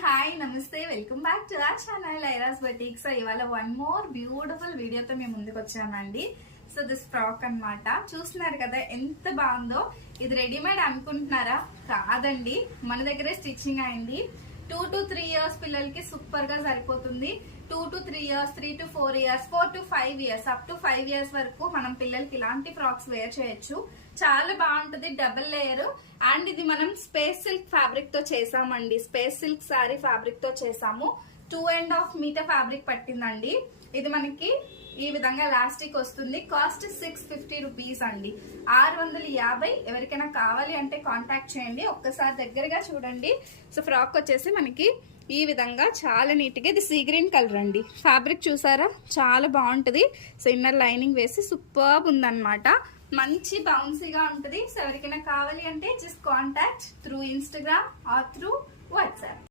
Hi నమస్తే welcome back to our channel ఐరాస్ boutique. So ఇవాళ వన్ మోర్ బ్యూటిఫుల్ వీడియోతో మేము ముందుకు వచ్చామండి. సో దిస్ ఫ్రాక్ అన్నమాట. చూస్తున్నారు కదా ఎంత బాగుందో. ఇది రెడీమేడ్ అనుకుంటున్నారా? కాదండి, మన దగ్గరే స్టిచ్చింగ్ అయింది. 2 to 3 years పిల్లలకి సూపర్ గా సరిపోతుంది. 2 to 3 years, 3 to 4 years, 4 to 5 years, up to 5 years వరకు మనం పిల్లలకి ఇలాంటి ఫ్రాక్స్ వేర్ చేయొచ్చు. చాలా బాగుంటది, డబుల్ లేయర్. అండ్ ఇది మనం స్పేస్ సిల్క్ ఫ్యాబ్రిక్ తో చేసామండి. స్పేస్ సిల్క్ సారీ ఫ్యాబ్రిక్ తో చేసాము. 2.5 మీటర్ ఫ్యాబ్రిక్ పట్టిందండి. ఇది మనకి ఈ విధంగా లాస్టిక్ వస్తుంది. కాస్ట్ 650 రూపీస్ అండి, 650. ఎవరికైనా కావాలి అంటే కాంటాక్ట్ చేయండి. ఒక్కసారి దగ్గరగా చూడండి. సో ఫ్రాక్ వచ్చేసి మనకి ఈ విధంగా చాలా నీట్ గా, ఇది సీ గ్రీన్ కలర్ అండి. ఫ్యాబ్రిక్ చూసారా, చాలా బాగుంటది. సో ఇన్నర్ లైనింగ్ వేసి సూపర్బ్ ఉందన్నమాట. మంచి బౌన్సీగా ఉంటది. సో ఎవరికైనా కావాలి అంటే just contact through Instagram or through WhatsApp.